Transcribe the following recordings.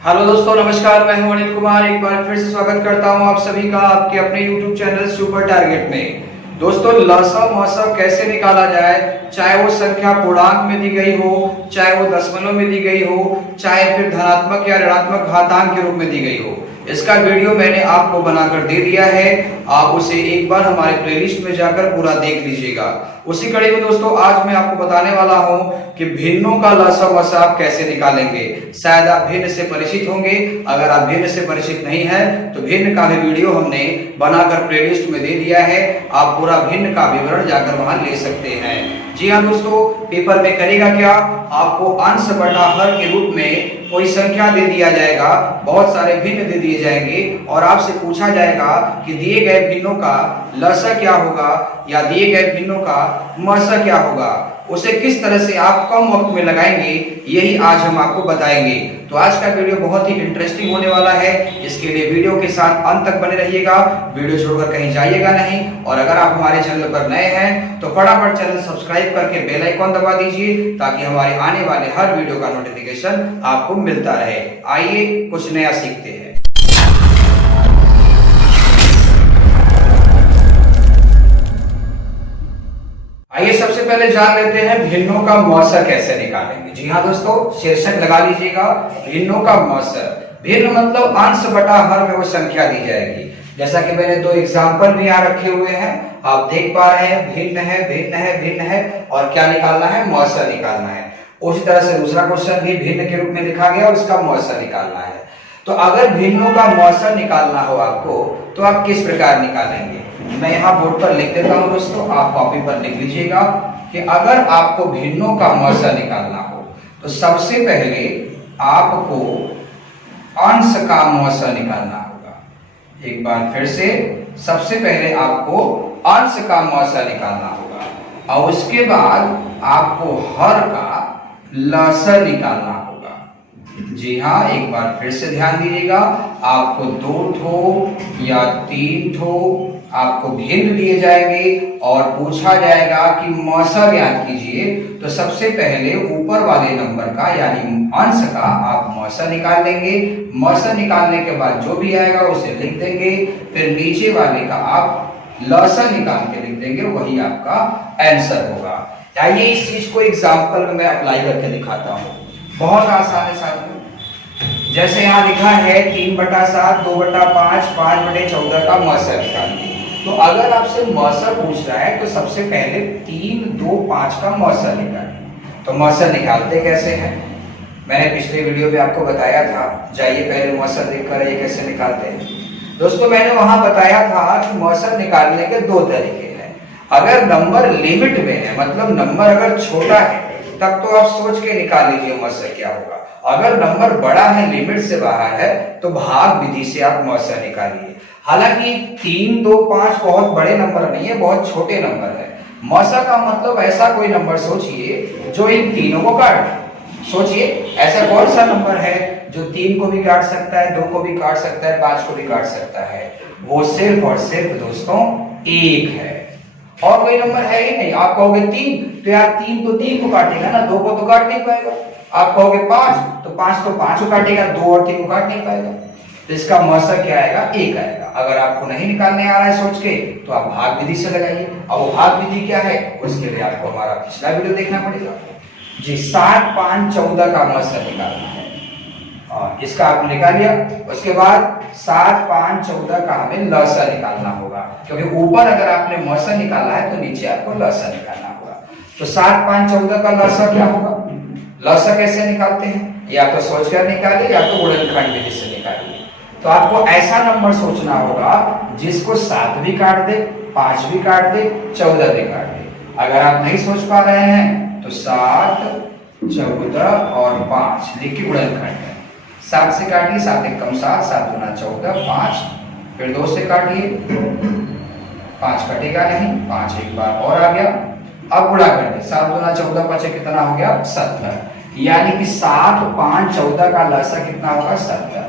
Hello दोस्तों, नमस्कार। मैं हूं अनिल कुमार। एक बार फिर से स्वागत करता हूं आप सभी का आपके अपने YouTube चैनल सुपर टारगेट में। दोस्तों, लसा मसा कैसे निकाला जाए, चाहे वो संख्या पूर्णांक में दी गई हो, चाहे वो दशमलव में दी गई हो, चाहे फिर धनात्मक या ऋणात्मक घातांक के रूप में दी गई हो, इसका वीडियो मैंने आपको बनाकर दे दिया है। आप उसे एक बार हमारे प्लेलिस्ट में जाकर पूरा देख लीजिएगा। उसी कड़ी में दोस्तों आज मैं आपको बताने वाला हूं कि भिन्नों का लसा मसा आप कैसे निकालेंगे। शायद आप भिन्न से परिचित होंगे। अगर आप भिन्न से परिचित नहीं है तो भिन्न का भी वीडियो हमने बनाकर प्लेलिस्ट में दे दिया है। आप पूरा भिन्न का विवरण जाकर वहां ले सकते हैं। जी हाँ दोस्तों, पेपर में करेगा क्या, आपको अंश बटा हर के रूप में कोई संख्या दे दिया जाएगा, बहुत सारे भिन्न दे दिए जाएंगे और आपसे पूछा जाएगा कि दिए गए भिन्नों का लसा क्या होगा या दिए गए भिन्नों का मसा क्या होगा। उसे किस तरह से आप कम वक्त में लगाएंगे, यही आज हम आपको बताएंगे। तो आज का वीडियो बहुत ही इंटरेस्टिंग होने वाला है। इसके लिए वीडियो के साथ अंत तक बने रहिएगा, वीडियो छोड़कर कहीं जाइएगा नहीं। और अगर आप हमारे चैनल पर नए हैं तो फटाफट चैनल सब्सक्राइब करके बेल आइकॉन दबा दीजिए ताकि हमारे आने वाले हर वीडियो का नोटिफिकेशन आपको मिलता रहे। आइए कुछ नया सीखते हैं। आइए सबसे पहले जान लेते हैं भिन्नों का मौसर कैसे निकालेंगे। जी हाँ दोस्तों, शीर्षक लगा लीजिएगा, भिन्नों का मौसर। भिन्न मतलब अंश बटा हर में वो संख्या दी जाएगी। जैसा कि मैंने दो एग्जाम्पल भी यहाँ रखे हुए हैं, आप देख पा रहे हैं, भिन्न है, भिन्न है, भिन्न है, और क्या निकालना है, मौसर निकालना है। उसी तरह से दूसरा क्वेश्चन भी भिन्न के रूप में लिखा गया, उसका मौसर निकालना है। तो अगर भिन्नों का मौसर निकालना हो आपको तो आप किस प्रकार निकालेंगे, मैं यहाँ बोर्ड पर लिख देता हूँ दोस्तों, आप कॉपी पर लिख लीजिएगा कि अगर आपको भिन्नों का मौसर निकालना हो तो सबसे पहले आपको अंश का मौसर निकालना होगा। एक बार फिर से, सबसे पहले आपको अंश का मौसर निकालना होगा और उसके बाद आपको हर का लसर निकालना होगा। जी हाँ, एक बार फिर से ध्यान दीजिएगा, आपको 2 ठो या 3 ठो आपको भिन्न दिए जाएंगे और पूछा जाएगा कि मौसर ज्ञात कीजिए। तो सबसे पहले ऊपर वाले नंबर का यानी अंश का आप मौसर निकाल लेंगे। मौसर निकालने के बाद जो भी आएगा उसे लिख देंगे, फिर नीचे वाले का आप लसर निकाल के लिख देंगे, वही आपका आंसर होगा। आइए इस चीज को एग्जाम्पल में मैं अप्लाई करके दिखाता हूँ। बहुत आसान है साथियों। जैसे यहाँ लिखा है 3/7, 2/5, 5/14 का मौसर निकालिए। तो अगर आपसे मौसर पूछ रहा है तो सबसे पहले 3, 2, 5 का मौसर निकालिए। तो मौसर निकालते कैसे हैं, मैंने पिछले वीडियो में आपको बताया था। जाइए पहले मौसर देखकर ये कैसे निकालते हैं। दोस्तों मैंने वहां बताया था कि मौसर निकालने के 2 तरीके हैं। अगर नंबर लिमिट में है, मतलब नंबर अगर छोटा है, तब तो आप सोच के निकाल लीजिए मौसर क्या होगा। अगर नंबर बड़ा है, लिमिट से बाहर है, तो भाग विधि से आप मौसर निकालिए। हालांकि 3, 2, 5 बहुत बड़े नंबर नहीं है, बहुत छोटे नंबर है। मौसर का मतलब ऐसा कोई नंबर सोचिए जो इन तीनों को काट दे। सोचिए ऐसा कौन सा नंबर है जो 3 को भी काट सकता है, 2 को भी काट सकता है, 5 को भी काट सकता है। वो सिर्फ और सिर्फ दोस्तों 1 है, और कोई नंबर है ही नहीं। आप कहोगे 3, तो यार 3 तो 3 को काटेगा ना, 2 को तो काट नहीं पाएगा। आप कहोगे 5, तो 5 तो 5 को काटेगा, 2 और 3 को काट नहीं पाएगा। तो इसका मौसर क्या आएगा, 1 आएगा। अगर आपको नहीं निकालने आ रहा है सोच के, तो आप भाग विधि से लगाइए। और वो भाग विधि क्या है, उसके लिए आपको हमारा पिछला वीडियो देखना पड़ेगा। जी, 7, 5, 14 का मौसर निकालना है और इसका आपने निकाल लिया। उसके बाद 7, 5, 14 का हमें लसर निकालना होगा, क्योंकि ऊपर अगर आपने मौसर निकाला है तो नीचे आपको लसर निकालना होगा। तो 7, 5, 14 का लसर क्या होगा, लसर कैसे निकालते हैं, या तो सोचकर निकालिए या तो गुणनखंड विधि से निकालिए। तो आपको ऐसा नंबर सोचना होगा जिसको 7 भी काट दे, 5 भी काट दे, 14 भी काट दे। अगर आप नहीं सोच पा रहे हैं तो 7, 14 और 5 लिख के गुणनखंड है। 7 से काटिए, 7 एकम 7, 7 दूना 14, 5, फिर 2 से काटिए, 5 कटेगा नहीं, 5 एक बार और आ गया। अब गुणा कर दे, 7 दूना 14, 5 कितना हो गया, 17। यानी कि 7, 5, 14 का लसा कितना होगा, 17।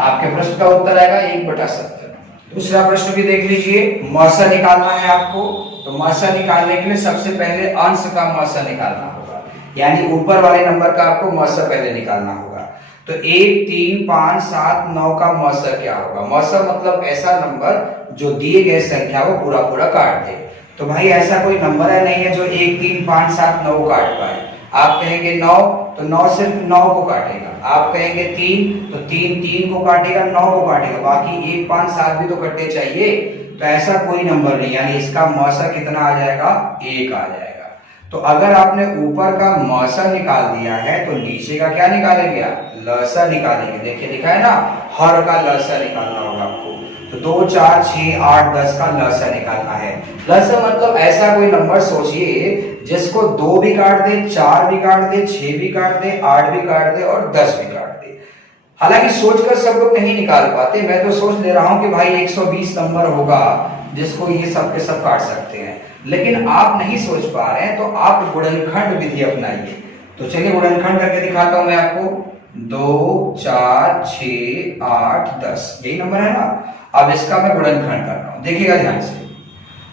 आपके प्रश्न का उत्तर आएगा 1/17। दूसरा प्रश्न भी देख लीजिए, मौसर निकालना है आपको। तो मौसर निकालने के लिए सबसे पहले अंश का मौसर निकालना होगा, यानी ऊपर वाले नंबर का आपको मौसर पहले निकालना होगा। तो 1, 3, 5, 7, 9 का मौसर क्या होगा? मौसर मतलब ऐसा नंबर जो दिए गए संख्या को पूरा पूरा काट दे। तो भाई ऐसा कोई नंबर है नहीं है जो 1, 3, 5, 7, 9 काट पाए। आप कहेंगे 9 तो 9 सिर्फ 9 को काटेगा। आप कहेंगे 3 तो 3 को काटेगा, 9 को काटेगा, बाकी 1, 5, 7 भी तो कटने चाहिए। तो ऐसा कोई नंबर नहीं, यानी इसका मौसर कितना आ जाएगा? 1 आ जाएगा। तो अगर आपने ऊपर का मौसर निकाल दिया है तो नीचे का क्या निकालेंगे आप? लसर निकालेंगे। देखिए लिखा है ना, हर का लसर निकालना होगा आपको। तो 2, 4, 6, 8, 10 का लसर निकालना है। लसर मतलब ऐसा कोई नंबर सोचिए जिसको 2 भी काट दे, 4 भी काट दे, 6 भी काट दे, 8 भी काट दे और 10 भी काट दे। हालांकि सोचकर सब लोग नहीं निकाल पाते, मैं तो सोच ले रहा हूं कि भाई 120 नंबर होगा जिसको ये सब के सब काट सकते हैं, लेकिन आप नहीं सोच पा रहे हैं तो आप गुणनखंड विधि अपनाइए। तो चलिए गुणनखंड करके दिखाता हूं मैं आपको। 2, 4, 6, 8, 10 यही नंबर है ना। अब इसका मैं गुणनखंड कर रहा हूं, देखिएगा ध्यान से।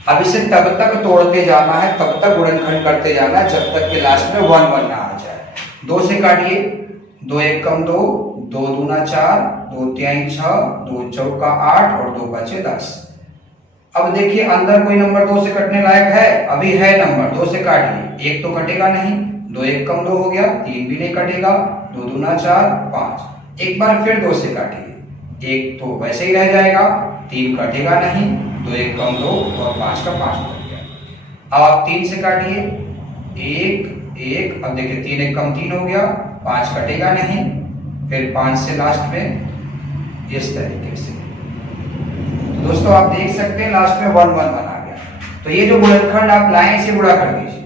अब इसे तब तक तोड़ते जाना है, तब तक गुणनखंड करते जाना है जब तक के लास्ट में 1 1 ना आ जाए। 2 से काटिए, 2 1 कम 2, 2 दूना 4, 2 3 6, 2 चौका 8 और 2 बचे 10। अब देखिए अंदर कोई नंबर 2 से कटने लायक है? अभी है नंबर, 2 से काटिए, 1 तो कटेगा नहीं, 2 1 कम 2 हो गया, 3 भी नहीं कटेगा, 2 दूना 4 5। एक बार फिर 2 से काटिए, 1 तो वैसे ही रह जाएगा, 3 कटेगा नहीं, 2 1 कम 2 और 5 का 5 बन गया। अब आप 3 से काटिए, 1 1, अब देखिए 3 1 कम 3 हो गया, 5 कटेगा नहीं, फिर 5 से लास्ट में इस तरीके से। तो दोस्तों आप देख सकते हैं लास्ट में 1 1 बना गया। तो ये जो गुणनखंड आप लाएं इसे गुणा कर दीजिए।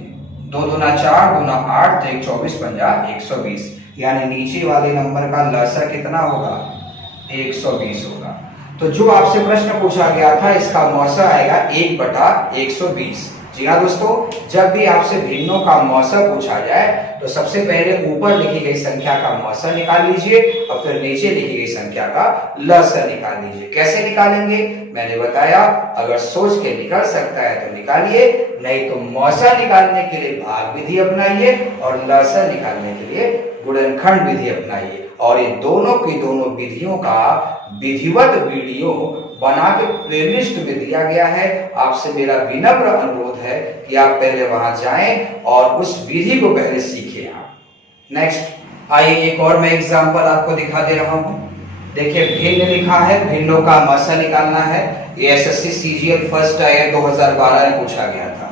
2 दूना 4, दूना 8, तो 1 24 पंजा 120, यानी नीचे वाले नंबर का लसर कितना होगा? 120 होगा। तो जो आपसे प्रश्न पूछा गया था इसका मौसर आएगा 1/120। जी हाँ दोस्तों, जब भी आपसे भिन्नों का मौसर पूछा जाए तो सबसे पहले ऊपर लिखी गई संख्या का मौसर निकाल लीजिए और फिर नीचे लिखी गई संख्या का लसर निकाल लीजिए। कैसे निकालेंगे मैंने बताया, अगर सोच के निकल सकता है तो निकालिए, नहीं तो मौसर निकालने के लिए भाग विधि अपनाइए और लसर निकालने के लिए गुणनखंड विधि अपनाइए। और ये दोनों की दोनों विधियों का विधिवत वीडियो बना के प्लेलिस्ट में दिया गया है। आपसे मेरा विनम्र अनुरोध है कि आप पहले वहां जाएं और उस विधि को पहले सीखें। आप नेक्स्ट आइए एक और मैं एग्जांपल आपको दिखा दे रहा हूं। देखिए भिन्न लिखा है, भिन्नों का मौसर निकालना है। ये एसएससी सीजीएल फर्स्ट ईयर 2012 में पूछा गया था।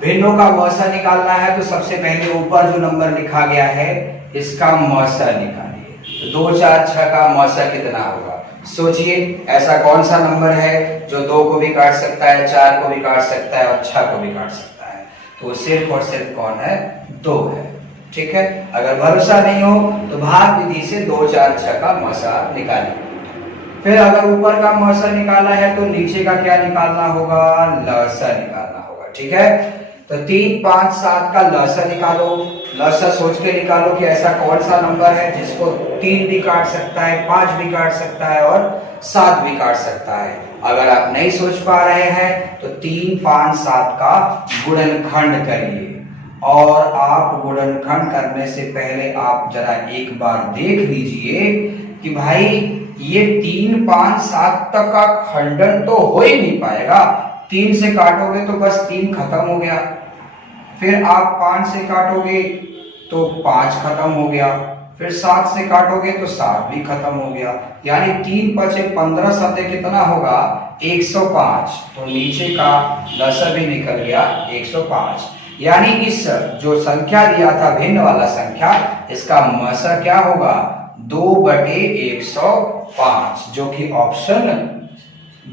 भिन्नों का मौसर निकालना है तो सबसे पहले ऊपर जो नंबर लिखा गया है इसका मौसर निकालिए। तो 2 4 6 का मौसर कितना होगा? सोचिए ऐसा कौन सा नंबर है जो 2 को भी काट सकता है, 4 को भी काट सकता है और 6 को भी काट सकता है? तो सिर्फ और सिर्फ कौन है? 2 है। ठीक है, अगर भरोसा नहीं हो तो भाग विधि से 2 4 6 का मौसर निकालिए। फिर अगर ऊपर का मौसर निकाला है तो नीचे का क्या निकालना होगा? लसर निकालना होगा। ठीक है, तो 3 5 7 का लसर निकालो। लसर सोच के निकालो कि ऐसा कौन सा नंबर है जिसको 3 भी काट सकता है, 5 भी काट सकता है और 7 भी काट सकता है। अगर आप नहीं सोच पा रहे हैं तो 3 5 7 का गुणनखंड करिए। और आप गुणनखंड करने से पहले आप जरा एक बार देख लीजिए कि भाई ये 3 5 7 तक का खंडन तो हो ही नहीं पाएगा। 3 से काटोगे तो बस 3 खत्म हो गया, फिर आप 5 से काटोगे तो 5 खत्म हो गया, फिर 7 से काटोगे तो 7 भी खत्म हो गया, यानी 3 5 15 7 कितना होगा? 105। तो नीचे का लसर भी निकल गया 105। यानी इस जो संख्या दिया था भिन्न वाला संख्या, इसका मौसर क्या होगा? 2/105, जो कि ऑप्शन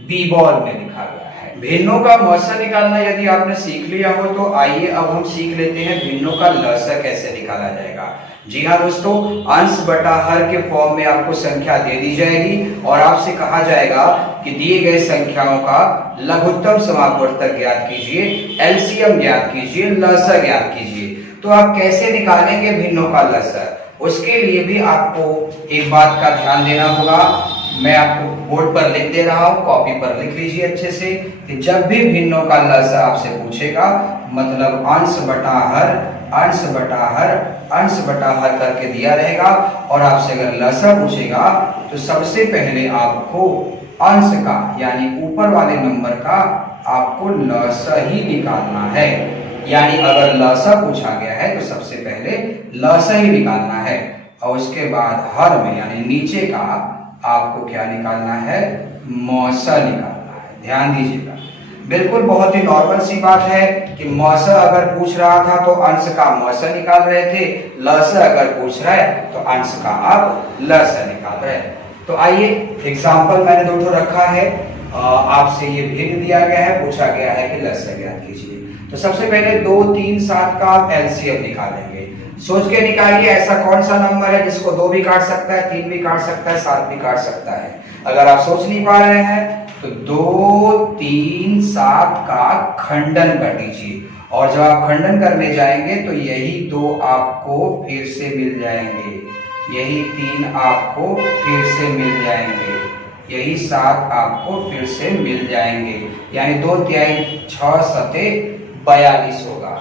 बी बॉल में लिखा गया है। भिन्नों का मौसर निकालना यदि आपने सीख लिया हो तो आइए अब हम सीख लेते हैं भिन्नों का लसर कैसे निकाला जाएगा। जी हाँ दोस्तों, अंश बटा हर के फॉर्म में आपको संख्या दे दी जाएगी और आपसे कहा जाएगा कि दिए गए संख्याओं का लघुत्तम समापवर्तक ज्ञात कीजिए, एलसीएम ज्ञात कीजिए, लसर ज्ञात कीजिए। तो आप कैसे निकालेंगे भिन्नों का लसर? उसके लिए भी आपको एक बात का ध्यान देना होगा। मैं आपको बोर्ड पर लिख दे रहा हूं, कॉपी पर लिख लीजिए अच्छे से कि जब भी भिन्नों का लसर आपसे पूछेगा, मतलब अंश बटा हर, अंश बटा हर करके दिया रहेगा। और आपसे अगर लसा पूछेगा तो सबसे पहले आपको अंश का यानी ऊपर वाले नंबर का आपको लसा ही निकालना है। यानी अगर लसा पूछा गया है तो सबसे पहले लसा ही निकालना है और उसके बाद हर में यानी नीचे का आपको क्या निकालना है, मौसा निकालना है। ध्यान दीजिएगा, बिल्कुल बहुत ही नॉर्मल सी बात है कि मौसा अगर पूछ रहा था तो अंश का मौसा निकाल रहे थे, लसा अगर पूछ रहा है तो अंश का आप लसा निकाल रहे हैं। तो आइए एग्जाम्पल मैंने दो रखा है, आपसे ये भिन्न दिया गया है, पूछा गया है कि लसा ज्ञात कीजिए। तो सबसे पहले 2, 3, 7 का आप एलसीएम निकालेंगे। सोच के निकालिए ऐसा कौन सा नंबर है जिसको 2 भी काट सकता है, 3 भी काट सकता है, 7 भी काट सकता है। अगर आप सोच नहीं पा रहे हैं तो 2, 3, 7 का खंडन कर दीजिए और जब आप खंडन करने जाएंगे तो यही 2 आपको फिर से मिल जाएंगे, यही 3 आपको फिर से मिल जाएंगे, यही 7 आपको फिर से मिल जाएंगे। यानी 2 तिहाई 6 सते 42 होगा।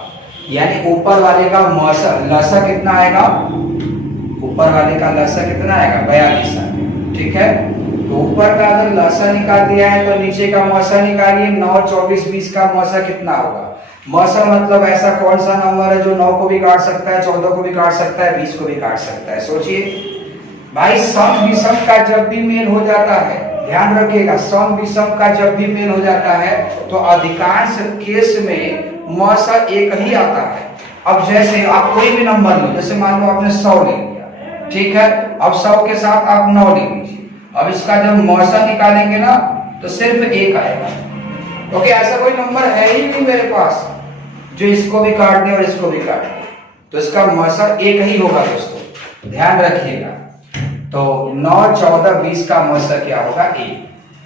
यानी ऊपर वाले का लसा कितना आएगा, ऊपर वाले का लसा कितना आएगा, 42 आएगा। ठीक है, तो ऊपर का अगर लसा निकाल दिया है तो नीचे का मौसा निकालिए। 9, 24, 20 का मौसा कितना होगा। मौसा मतलब ऐसा कौन सा नंबर है जो 9 को भी काट सकता है, 14 को भी काट सकता है, 20 को भी काट सकता है। सोचिए भाई, सम विषम का जब भी मेल हो जाता है, ध्यान रखिएगा, सम विषम का जब भी मेल हो जाता है तो अधिकांश केस में मौसा एक ही आता है। अब जैसे आप कोई भी नंबर लो, जैसे मान लो आपने 100 ले लिया, ठीक है, अब 100 के साथ आप 9 ले लीजिए। अब इसका जब मौसा निकालेंगे ना तो सिर्फ 1 आएगा, क्योंकि ऐसा कोई नंबर है ही नहीं मेरे पास जो इसको भी काट दे और इसको भी काट दे, तो इसका मौसा एक ही होगा दोस्तों, ध्यान रखिएगा। तो 9, 14, 20 का मौसा क्या होगा, 1।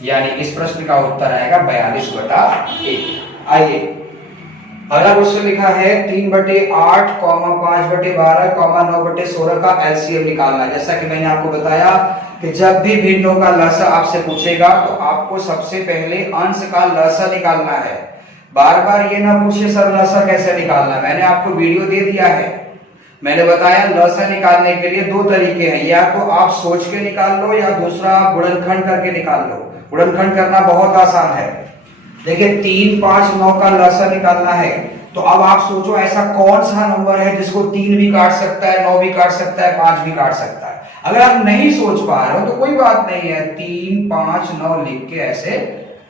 यानी इस प्रश्न का उत्तर आएगा 42/1। आइए अगला क्वेश्चन लिखा है 3/8, 5/12, 9/16 का एलसीएम निकालना। जैसा कि मैंने आपको बताया कि जब भी भिन्नों का लसा आपसे पूछेगा तो आपको सबसे पहले अंश का लसा निकालना है। बार बार ये ना पूछे सर लसा कैसे निकालना, मैंने आपको वीडियो दे दिया है। मैंने बताया लसा निकालने के लिए 2 तरीके हैं, या तो आप सोच के निकाल लो या दूसरा आप गुणनखंड करके निकाल लो। गुणनखंड करना बहुत आसान है। देखिए 3, 5, 9 का लसा निकालना है तो अब आप सोचो ऐसा कौन सा नंबर है जिसको 3 भी काट सकता है, 9 भी काट सकता है, 5 भी काट सकता है। अगर आप नहीं सोच पा रहे हो तो कोई बात नहीं है, 3, 5, 9 लिख के ऐसे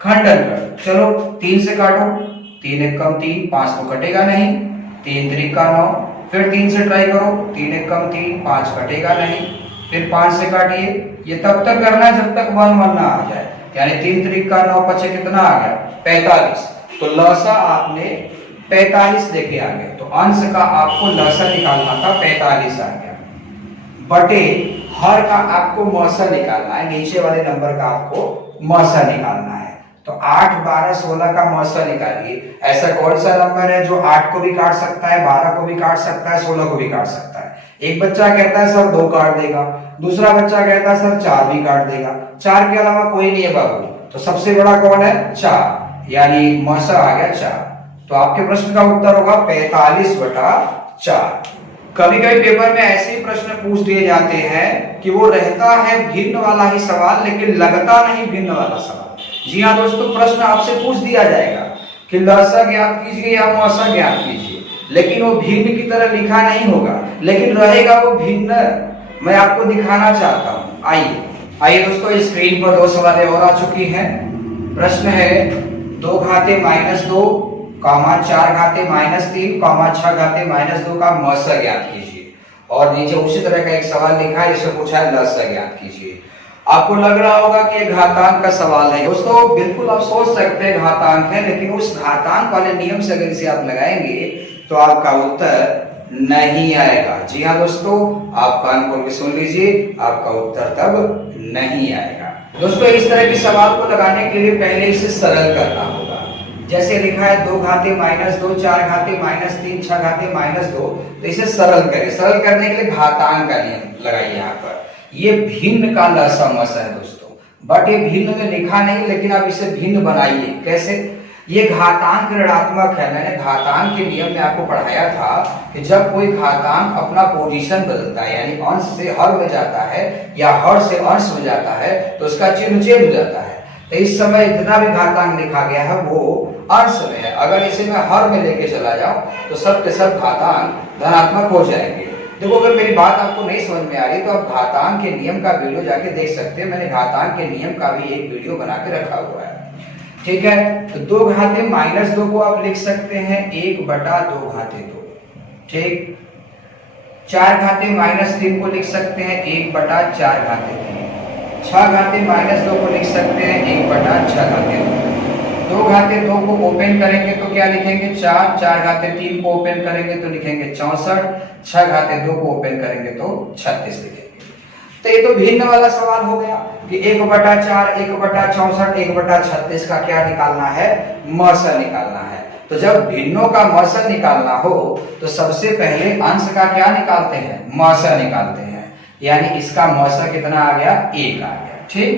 खंडन कर। चलो 3 से काटो, 3 1 कम 3, 5 तो कटेगा नहीं, 3 3 का 9, फिर 3 से ट्राई करो, 3 1 कम 3, 5 कटेगा नहीं, फिर 5 से काटिए। ये तब तक करना जब तक 1 1 ना आ जाए, यानी 3 3 का 9, 5 कितना आ गया, 45। तो लसा आपने 45 लेके आ गए, तो अंश का आपको लसा निकालना था 45 आ गया, बटे हर का आपको मौसा निकालना है, नीचे वाले नंबर का आपको मौसा निकालना है। तो 8, 12, 16 का मौसा निकालिए। ऐसा कौन सा नंबर है जो 8 को भी काट सकता है, 12 को भी काट सकता है, 16 को भी काट सकता है। एक बच्चा कहता है सर 2 काट देगा, दूसरा बच्चा कहता है सर 4 भी काट देगा, 4 के अलावा कोई नहीं है बाबू, तो सबसे बड़ा कौन है, 4, यानी मौसा आ गया 4। तो आपके प्रश्न का उत्तर होगा 45/4। कभी कभी पेपर में ऐसे ही प्रश्न पूछ दिए जाते हैं कि वो रहता है भिन्न वाला ही सवाल लेकिन लगता नहीं भिन्न वाला सवाल। जी हाँ दोस्तों, प्रश्न आपसे पूछ दिया जाएगा कि लसा ज्ञात कीजिए या मौसा ज्ञात कीजिए, लेकिन वो भिन्न की तरह लिखा नहीं होगा, लेकिन रहेगा वो भिन्न। मैं आपको दिखाना चाहता हूँ। आइए दोस्तों, स्क्रीन पर 2 सवालें और आ चुकी हैं। प्रश्न है 2 घाते -2, 4 घाते -3, 6 घाते -2 का मौसा ज्ञात कीजिए। और नीचे उसी तरह का एक सवाल लिखा है जिसमें पूछा है लसा ज्ञात कीजिए। आपको लग रहा होगा कि एक घातांक का सवाल है। दोस्तों बिल्कुल आप सोच सकते हैं घातांक है, लेकिन उस घातांक वाले नियम से अगर इसे आप लगाएंगे तो आपका उत्तर नहीं आएगा। जी हाँ दोस्तों, आप कान खोल के सुन लीजिए, आपका उत्तर तब नहीं आएगा। दोस्तों इस तरह के सवाल को लगाने के लिए पहले इसे सरल करना होगा। जैसे लिखा है 2 घाते -2, 4 घाते -3, 6 घाते -2, तो इसे सरल करें। सरल करने के लिए घातांक का नियम लगाइए। यहाँ पर ये भिन्न का लसा मौसा है दोस्तों, बट ये भिन्न में लिखा नहीं, लेकिन आप इसे भिन्न बनाइए। कैसे, ये घातांक ऋणात्मक है। मैंने घातांक के नियम में आपको पढ़ाया था कि जब कोई घातांक अपना पोजीशन बदलता है, यानी अंश से हर में जाता है या हर से अंश में जाता है, तो उसका चिन्ह चेंज हो जाता है। तो इस समय इतना भी घातांक लिखा गया है वो अंश में है। अगर इसे मैं हर में लेके चला जाऊं तो सब के सब घातांक धनात्मक हो जाएंगे। देखो, अगर मेरी बात आपको नहीं समझ में आ रही तो आप घातांक के नियम का वीडियो जाके देख सकते हैं। मैंने घातांक के नियम का भी एक वीडियो बना के रखा हुआ है, ठीक है। तो 2 घाते -2 को आप लिख सकते हैं 1/2 घाते 2, ठीक। 4 घाते -3 को लिख सकते हैं 1/4 घाते 3। 6 घाते -2 को लिख सकते हैं 1/6 घाते 2। 2 घाते 2 को ओपन करेंगे तो क्या लिखेंगे 4। 4 घाते 3 को ओपन करेंगे तो लिखेंगे 64। 6 घाते 2 को ओपन करेंगे तो 36 लिखेंगे। तो ये तो भिन्न वाला सवाल हो गया कि 1/4, 1/64, 1/36 का क्या निकालना है, मौसा निकालना है। तो जब भिन्नों का मौसा निकालना हो तो सबसे पहले अंश का क्या निकालते हैं, मौसा निकालते हैं। यानी इसका मौसा कितना आ गया, 1 आ गया, ठीक।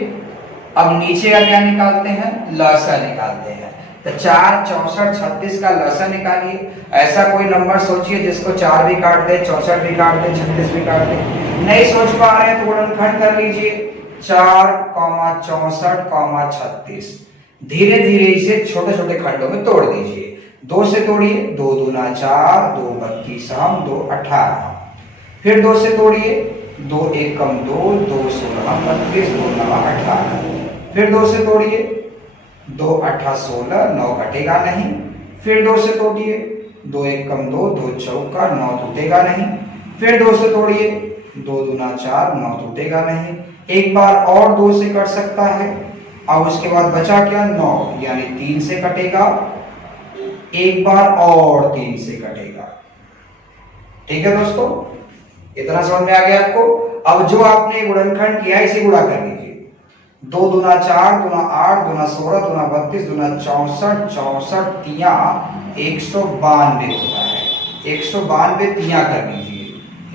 अब नीचे का क्या निकालते हैं, लसा निकालते हैं। तो 4, 64, 36 का लसा निकालिए। ऐसा कोई नंबर सोचिए जिसको 4 भी काट दे, 64 भी काट दे, 36 भी काट दे। नहीं सोच पा रहे हैं तो गुणनखंड कर लीजिए 4, 64, 36। धीरे धीरे इसे छोटे छोटे खंडों में तोड़ दीजिए। 2 से तोड़िए, 2 दूना 4, 2 32 हम, 2 18। फिर 2 से तोड़िए, 2 एकम 2, 2 16 32, 2 9 18। फिर 2 से तोड़िए, 2 8 16, 9 कटेगा नहीं। फिर 2 से तोड़िए, 2 एकम 2, 2 चौका 9 टूटेगा नहीं। फिर 2 से तोड़िए, 2 दूना 4, 9 टूटेगा नहीं। एक बार और 2 से कट सकता है। अब उसके बाद बचा क्या, 9, यानी 3 से कटेगा। एक बार और 3 से कटेगा, ठीक है दोस्तों। इतना समझ में आ गया आपको। अब जो आपने गुणनखंड किया इसे गुणा कर लीजिए। 2 दूना 4, दूना 8, दूना 16, दूना 32, दूना 64, 64 तिया 192 होता है। 192 तिया कर लीजिए,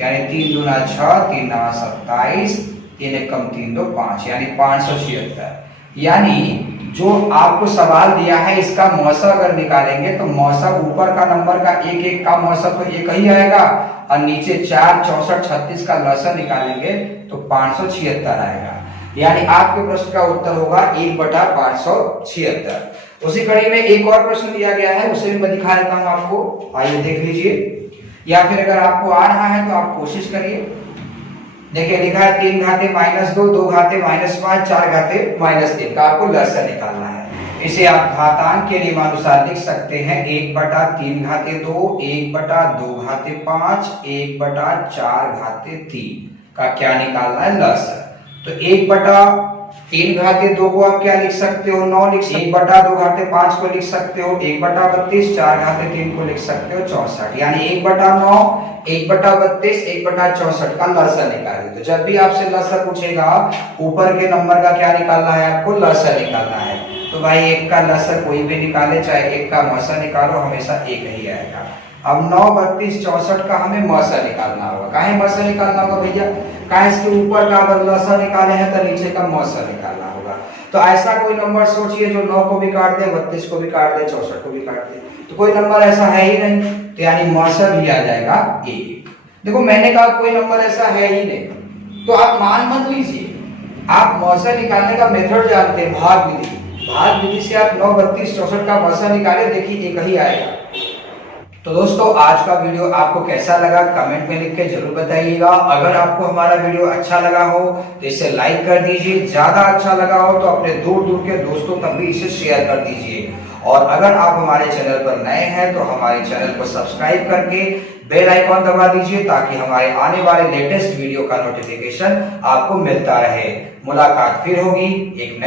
यानी 3 दूना 6, 3 9 27, 3 एकम 3 2 5, यानी 576। यानी जो आपको सवाल दिया है इसका मौसा अगर निकालेंगे तो मौसा ऊपर का नंबर का एक एक का मौसा तो एक ही आएगा, और नीचे 4, 64, 36 का लसा निकालेंगे तो 576 आएगा। यानी आपके प्रश्न का उत्तर होगा 1/576। उसी कड़ी में एक और प्रश्न दिया गया है, उसे भी मैं दिखा देता हूं आपको, आइए देख लीजिए। या फिर अगर आपको आ रहा है तो आप कोशिश करिए। देखिए लिखा है 3 घाते -2, 2 घाते -5, 4 घाते -3 का आपको लसा निकालना है। इसे आप घातांक के नियमानुसार लिख सकते हैं 1/3 घाते 2, 1/2 घाते 5, 1/4 घाते 3 का क्या निकालना है, लसा। तो 1/3 घाते 2 को आप क्या लिख सकते हो, 9 लिख सकते हो। 1/2 घाते 5 को लिख सकते हो 1/32, 4 घाते 3 को लिख सकते हो 64। यानी 1/9, 1/32, 1/64 का लसा निकालिए। तो जब भी आपसे लसा पूछेगा ऊपर के नंबर का क्या निकालना है, आपको लसा निकालना है। तो भाई 1 का लसा कोई भी निकाले, चाहे 1 का मौसा निकालो, हमेशा 1 ही आएगा। अब 9, 32, 64 का हमें मौसा निकालना होगा। काहे मौसा निकालना होगा भैया, काहे इसके ऊपर का अगर लसा निकाले हैं तो नीचे का मौसा निकालना होगा। तो ऐसा कोई नंबर सोचिए जो 9 को भी काट दे, 32 को भी काट दे, 64 को भी काट दे। तो कोई नंबर ऐसा है ही नहीं, तो यानी मौसा भी आ जाएगा 1। देखो मैंने कहा कोई नंबर ऐसा है ही नहीं, तो आप मान मत लीजिए। आप मौसा निकालने का मेथड जानते हैं, भाग विधि। भाग विधि से आप 9, 32, 64 का मौसा निकाले, देखिए 1 ही आएगा। तो दोस्तों आज का वीडियो आपको कैसा लगा कमेंट में लिख के जरूर बताइएगा। अगर आपको हमारा वीडियो अच्छा लगा हो तो इसे लाइक कर दीजिए, ज्यादा अच्छा लगा हो तो अपने दूर दूर के दोस्तों तक भी इसे शेयर कर दीजिए। और अगर आप हमारे चैनल पर नए हैं तो हमारे चैनल को सब्सक्राइब करके बेल आइकॉन दबा दीजिए ताकि हमारे आने वाले लेटेस्ट वीडियो का नोटिफिकेशन आपको मिलता रहे। मुलाकात फिर होगी एक नए